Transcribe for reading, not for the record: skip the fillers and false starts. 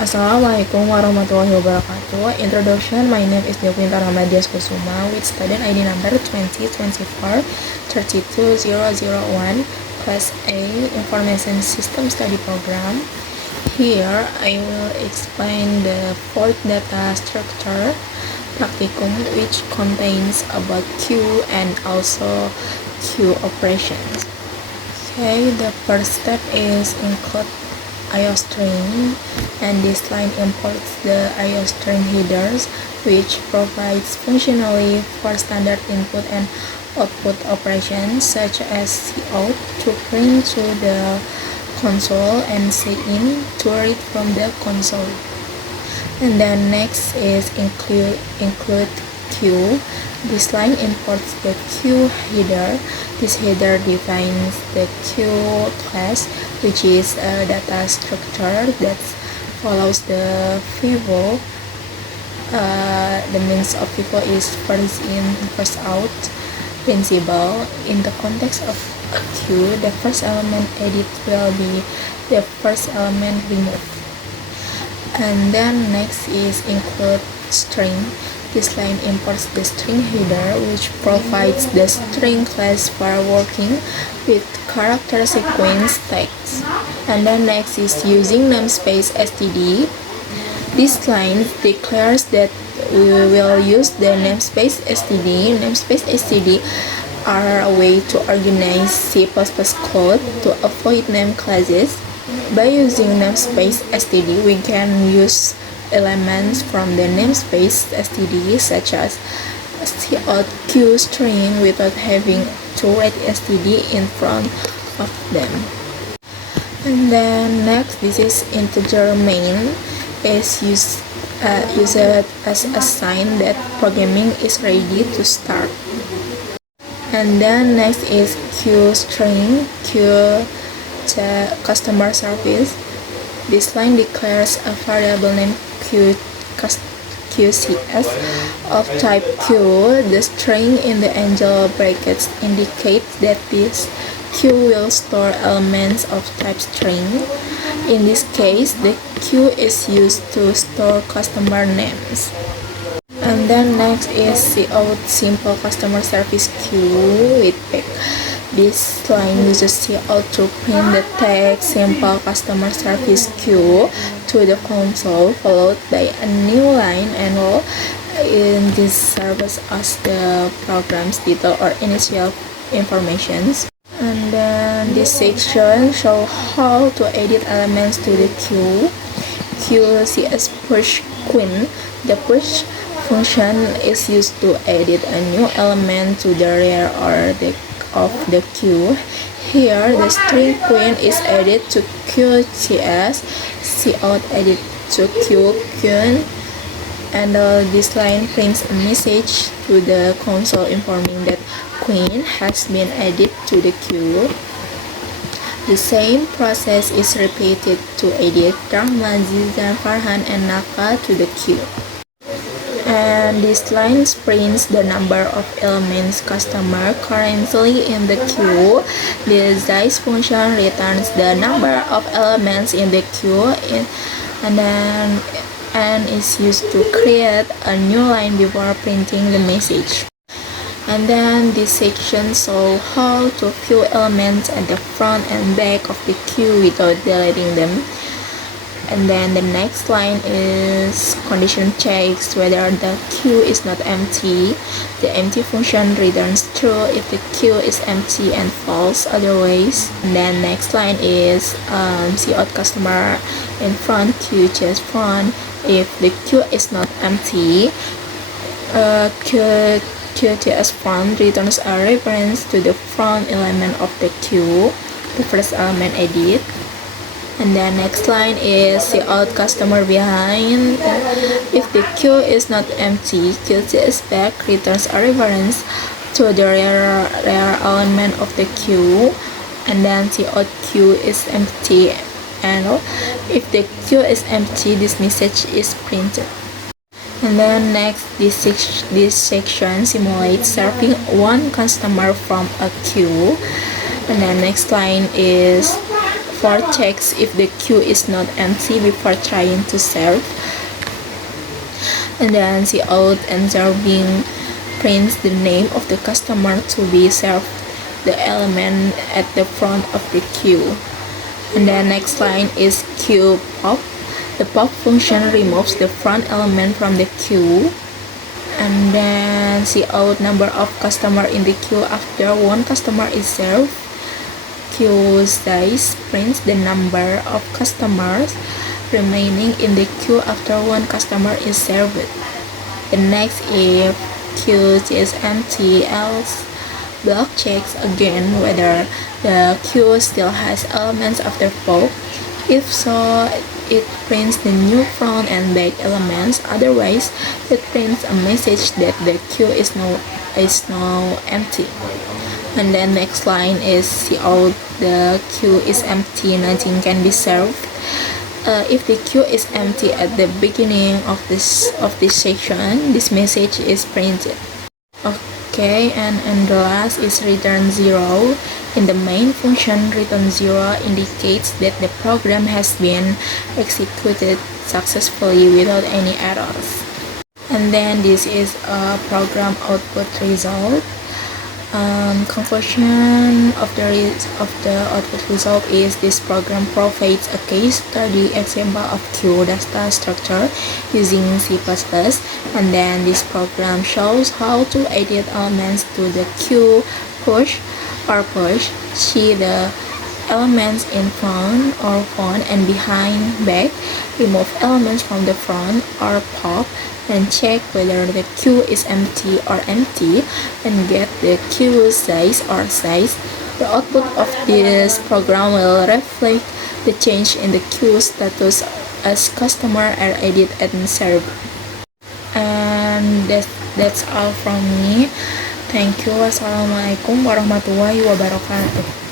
Assalamualaikum warahmatullahi wabarakatuh. Introduction, my name is Jovin Rahmadias Kusuma with student ID number 2024-32001, Class A, Information System Study Program. Here, I will explain the fourth data structure practicum, which contains about queue and also queue operations. Okay, the first step is include IOString, and this line imports the IOString headers, which provides functionality for standard input and output operations such as cout to print to the console and cin to read from the console. And then next is include queue. This line imports the queue header. This header defines the queue class, which is a data structure that follows the FIFO. The means of FIFO is first in, first out principle. In the context of a queue, the first element added will be the first element removed. And then next is include string. This line imports the string header, which provides the string class for working with character sequence text. And then next is using namespace std. This line declares that we will use the namespace std. Namespace std are a way to organize C++ code to avoid name classes. By using namespace std, we can use elements from the namespace std, such as cout queue string, without having to write std in front of them. And then next, this is integer main, is used as a sign that programming is ready to start. And then next is queue string, queue to customer service. This line declares a variable named QCS of type Q. The string in the angle brackets indicates that this Q will store elements of type string. In this case, the Q is used to store customer names. And then next is cout simple customer service queue with back. This line uses cout to print the text simple customer service queue to the console, followed by a new line enroll. In this serves as the program's detail or initial informations. And then this section shows how to edit elements to the queue. QCS push queen. The push function is used to edit a new element to the rear or the of the queue. Here, the string queen is added to QCS, cout added to queen, and this line prints a message to the console informing that queen has been added to the queue. The same process is repeated to edit Rahman, Zizan, Farhan, and Naka to the queue. And this line prints the number of elements customer currently in the queue. The size function returns the number of elements in the queue, and is used to create a new line before printing the message. And then this section shows how to view elements at the front and back of the queue without deleting them. And then the next line is condition checks whether the queue is not empty. The empty function returns true if the queue is empty and false otherwise. And then next line is cout customer in front, QCS front. If the queue is not empty, QCS front returns a reference to the front element of the queue, the first element edit. And then next line is cout customer behind. If the queue is not empty, QCS back returns a reference to the rear element of the queue. And then cout queue is empty, and if the queue is empty, this message is printed. And then next, this section simulates serving one customer from a queue. And then next line is Therefore, checks if the queue is not empty before trying to serve. And then cout and serving prints the name of the customer to be served, the element at the front of the queue. And then next line is queue pop. The pop function removes the front element from the queue. And then cout number of customer in the queue after one customer is served. Queue size prints the number of customers remaining in the queue after one customer is served. The next if queue is empty, else block checks again whether the queue still has elements after pop. If so, it prints the new front and back elements. Otherwise, it prints a message that the queue is now empty. And then next line is cout the queue is empty, nothing can be served. If the queue is empty at the beginning of this section, this message is printed. Okay, and the last is return 0. In the main function, return 0 indicates that the program has been executed successfully without any errors. And then this is a program output result. Conclusion of the output result is this program provides a case study example of queue data structure using C++, and then this program shows how to edit elements to the queue, push or push, see the elements in front or front and behind, back, remove elements from the front or pop, and check whether the queue is empty or empty, and get the queue size or size. The output of this program will reflect the change in the queue status as customer are added and served. And that's all from me. Thank you. Wassalamualaikum warahmatullahi wabarakatuh.